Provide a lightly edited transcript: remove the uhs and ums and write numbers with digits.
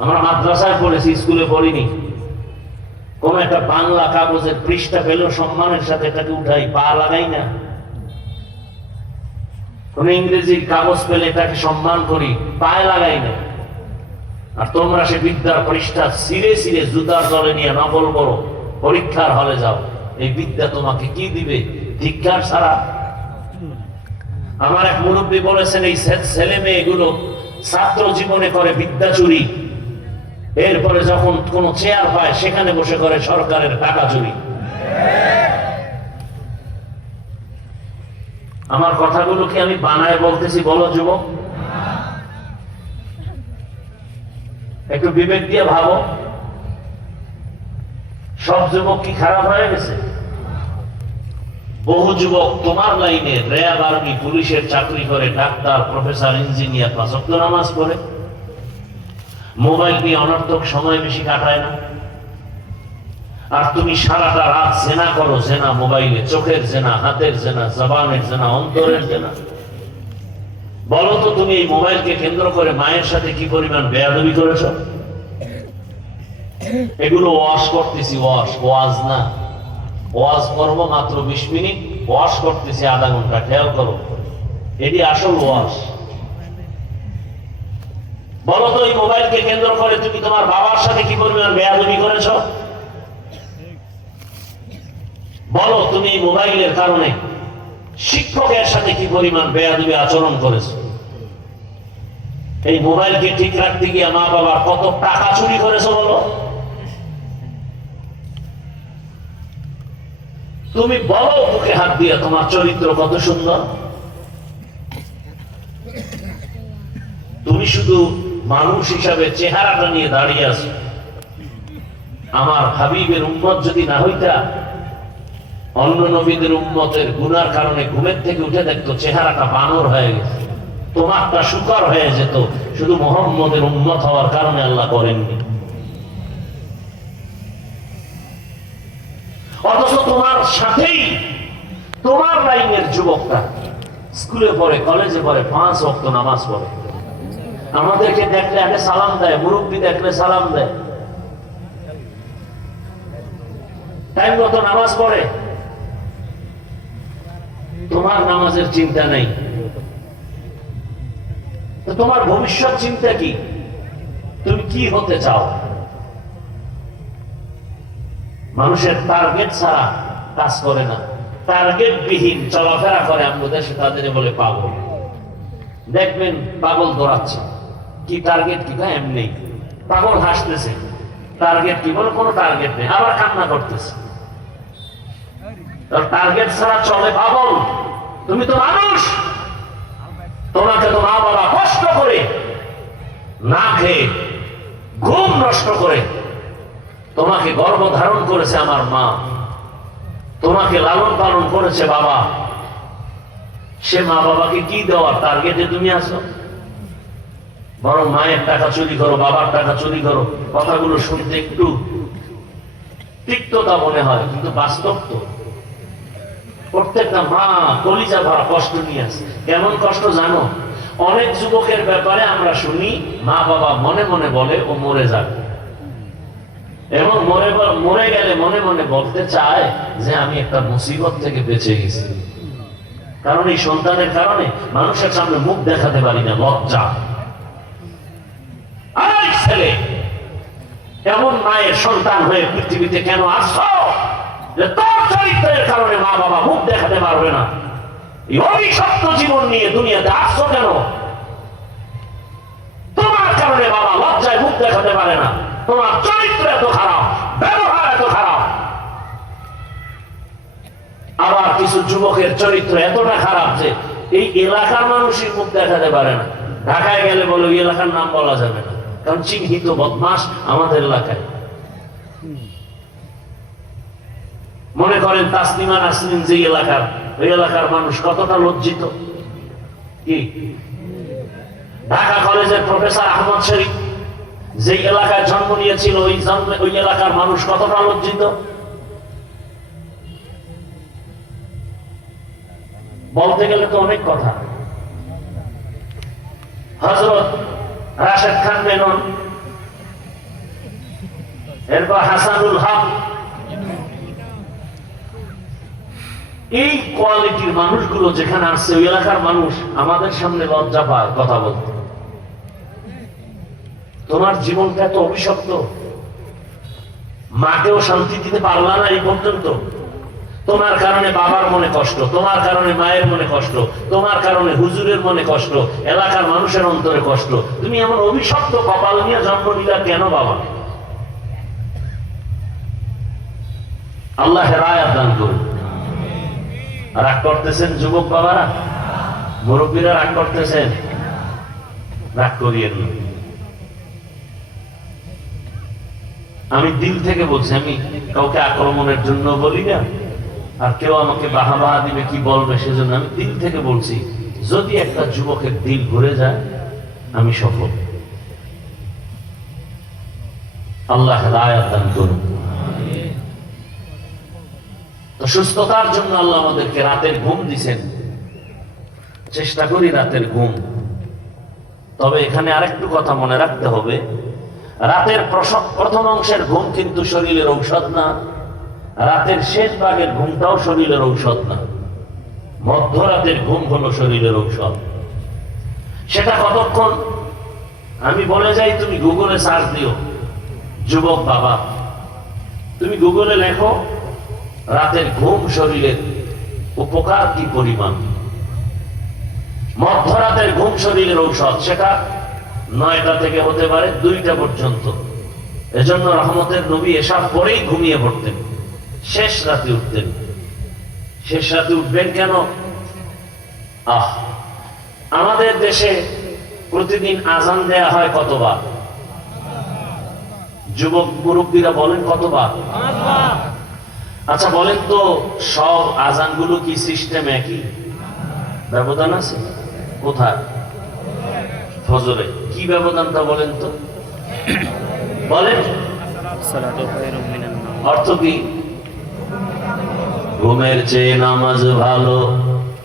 আমরা মাদ্রাসায় পড়েছি, স্কুলে পড়িনি। কোন একটা বাংলা কাগজের পৃষ্ঠা পেলেও সম্মানের সাথে এটাকে উঠাই, পা লাগাই না। কোন ইংরেজির কাগজ পেলে এটাকে সম্মান করি, পায়ে লাগাই না। আর তোমরা সে বিদ্যার পৃষ্ঠা ছিঁড়ে ছিঁড়ে জুতার তলে নিয়ে নকল করো, পরীক্ষার হলে যাও। এই বিদ্যা তোমাকে কি দিবে? ধিক্কার ছাড়া। আমার এক মুরব্বী বলেছেন, এই ছেলে মেয়েগুলো ছাত্র জীবনে করে বিদ্যা চুরি, এরপরে যখন কোন চেয়ার পায় সেখানে বসে করে সরকারের টাকা চুরি। আমার কথাগুলো কি আমি বানায় বলতেছি বলো যুবক? একটু বিবেক দিয়ে ভাবো। সব যুবক কি খারাপ হয়ে গেছে? বহু যুবক তোমার লাইনে র্যাব, আর্মি, পুলিশের চাকরি করে, ডাক্তার, প্রফেসর, ইঞ্জিনিয়ার, 5 ওয়াক্ত নামাজ পড়ে, মোবাইল নিয়ে অনর্থক সময় বেশি কাটায় না। আর তুমি সারাটা রাত জেনা করো, জেনা মোবাইলে, চোখের জেনা, হাতের জেনা, জবানের জেনা, অন্তরের জেনা। বলো তো তুমি এই মোবাইলকে কেন্দ্র করে মায়ের সাথে কি পরিমাণ বেয়াদবি করেছ? এগুলো ওয়াশ করতেছি, ওয়াজ না। ওয়াজ করবো মাত্র 20 মিনিট, ওয়াশ করতেছি আধা ঘন্টা। খেয়াল করো, এটি আসল ওয়াশ। বলো তো এই মোবাইলকে কেন্দ্র করে তুমি তোমার বাবার সাথে কি পরিমাণ বেয়াদবি করেছ? বলো তুমি এই মোবাইলের কারণে শিক্ষকের সাথে কি পরিমাণ বেয়াদবি আচরণ করেছ? এই মোবাইলকে ঠিক রাখতে গিয়ে মা বাবার কত টাকা চুরি করেছ বলো? তুমি বলো বুকে হাত দিয়ে তোমার চরিত্র কত সুন্দর। তুমি শুধু মানুষ হিসাবে চেহারাটা নিয়ে দাঁড়িয়ে আছো। আমার হাবিবের উম্মত যদি না হইতা, অন্য নবীদের উম্মতের গুনার কারণে ঘুমের থেকে উঠে দেখতো চেহারাটা বানর হয়ে গেছে, তোমারটা শুকর হয়ে যেত। শুধু মুহাম্মদের উম্মত হওয়ার কারণে আল্লাহ করেননি। অথচ তোমার সাথেই তোমার লাইনের যুবকটা স্কুলে পড়ে, কলেজে পড়ে, 5 ওয়াক্ত নামাজ পড়ে। আমাদেরকে দেখলে আগে সালাম দেয়, মুরব্বী দেখলে সালাম দেয়, টাইম মতো নামাজ পড়ে। তোমার নামাজের চিন্তা নেই। তো তোমার ভবিষ্যৎ চিন্তা কি? তুমি কি হতে চাও? মানুষের টার্গেট ছাড়া কাজ করে না, টার্গেট বিহীন চলাফেরা করে। আমরা দেশে তাদের বলে পাগল। দেখবেন পাগল দৌড়াচ্ছে, কি টার্গেট কি? এমনি পাগল হাসতেছে, টার্গেট কি? বলে কোনো টার্গেট নেই, আবার কান্না করতেছে। টার্গেট ছাড়া চলে পাগল। তুমি তো মানুষ, তোমাকে তো মা বাবা কষ্ট করে, না খেয়ে, ঘুম নষ্ট করে তোমাকে গর্ভধারণ করেছে আমার মা, তোমাকে লালন পালন করেছে বাবা। সে মা বাবাকে কি দেওয়ার টার্গেটে তুমি আসো? বরং মায়ের টাকা চুরি করো, বাবার টাকা চুরি করো। কথাগুলো শুনতে একটু তিক্ততা মনে হয়, কিন্তু বাস্তব তো। প্রত্যেকটা মা কলিজা ভরা কষ্ট নিয়ে আসে। কেমন কষ্ট জানো? অনেক যুবকের ব্যাপারে আমরা শুনি মা বাবা মনে মনে বলে ও মরে যাবে, এবং মরে গেলে মনে মনে বলতে চায় যে আমি একটা মুসিবত থেকে বেঁচে গেছি। কারণ এই সন্তানের কারণে মানুষের সামনে মুখ দেখাতে পারি না, লজ্জা। আরে ছেলে, এমন মায়ের সন্তান হয়ে পৃথিবীতে কেন আসছো যে তোর চরিত্রের কারণে মা বাবা মুখ দেখাতে পারবে না? এই অভিশপ্ত জীবন নিয়ে দুনিয়াতে আসছো কেন? তোমার কারণে বাবা লজ্জায় মুখ দেখাতে পারে না। তোমার চরিত্র এত খারাপ, ব্যবহার এত খারাপ। আবার কিছু যুবকের চরিত্র এতটা খারাপ যে এই এলাকার মানুষই মুখ দেখাতে পারে না। ঢাকায় গেলে বলে ওই এলাকার নাম বলা যাবে না, কারণ চিহ্নিত বদমাস আমাদের এলাকায়। মনে করেন তাসলিমা নাসরিন যে এলাকার, ওই এলাকার মানুষ কতটা লজ্জিত। কি ঢাকা কলেজের প্রফেসর আহমদ শরীফ যে এলাকায় জন্ম নিয়েছিল, ওই এলাকার মানুষ কতটা লজ্জিত। বলতে গেলে তো অনেক কথা। হযরত রাশেদ খান মেনন এরপর হাসানুল হক। এই কোয়ালিটির মানুষগুলো যেখানে আসছে, ওই এলাকার মানুষ আমাদের সামনে লজ্জা পায় কথা বলতে। তোমার জীবনটা এত অভিশপ্ত, মাকেও শান্তি দিতে পারলা না এই পর্যন্ত। তোমার কারণে বাবার মনে কষ্ট, তোমার কারণে মায়ের মনে কষ্ট, তোমার কারণে হুজুরের মনে কষ্ট, এলাকার মানুষের অন্তরে কষ্ট। তুমি এমন অভিশপ্ত কপাল নিয়ে জন্ম নিলা কেন বাবা? আল্লাহ হেদায়েত দান করুন। রাগ করতেছেন যুবক বাবারা, মুরব্বীরা রাগ করতেছেন? রাগ করিয়েন না। আমি দিল থেকে বলছি, আমি কাউকে আক্রমণের জন্য বলি না, আর কেউ আমাকে বাহা দিবে কি বলবে সেজন্য আমি দিল থেকে বলছি, যদি একটা যুবকের দিল ঘুরে যায় আমি সফল। আল্লাহ হেদায়েত দান করুন। তো সুস্থতার জন্য আল্লাহ আমাদেরকে রাতের ঘুম দিছেন, চেষ্টা করি রাতের ঘুম। তবে এখানে আরেকটু কথা মনে রাখতে হবে, রাতের প্রথম অংশের ঘুম কিন্তু শরীরের ঔষধ না, রাতের শেষ ভাগের ঘুমটাও শরীরের ঔষধ না। মধ্যরাতের ঘুম হলো শরীরের ঔষধ। সেটা কতক্ষণ? আমি বলে যাই, তুমি গুগলে সার্চ দিও, যুবক বাবা, তুমি গুগলে লেখো রাতের ঘুম শরীরের উপকার কি পরিমাণ। মধ্যরাতের ঘুম শরীরের ঔষধ, সেটা 9টা থেকে হতে পারে 2টা পর্যন্ত। এজন্য রহমতের নবী এসব পরেই ঘুমিয়ে পড়তেন, শেষ রাতে উঠতেন। শেষ রাতে উঠবেন কেন? আমাদের দেশে প্রতিদিন আজান দেয়া হয় কতবার? যুবক মুরব্বীরা বলেন কতবার? আচ্ছা বলেন তো, সব আজানগুলো কি সিস্টেম একই? ব্যবধান আছে? কোথায়? ফজরে কি ব্যবধানটা বলেন তো? বলেন। অর্থ কি? ঘুমের চেয়ে নামাজ ভালো।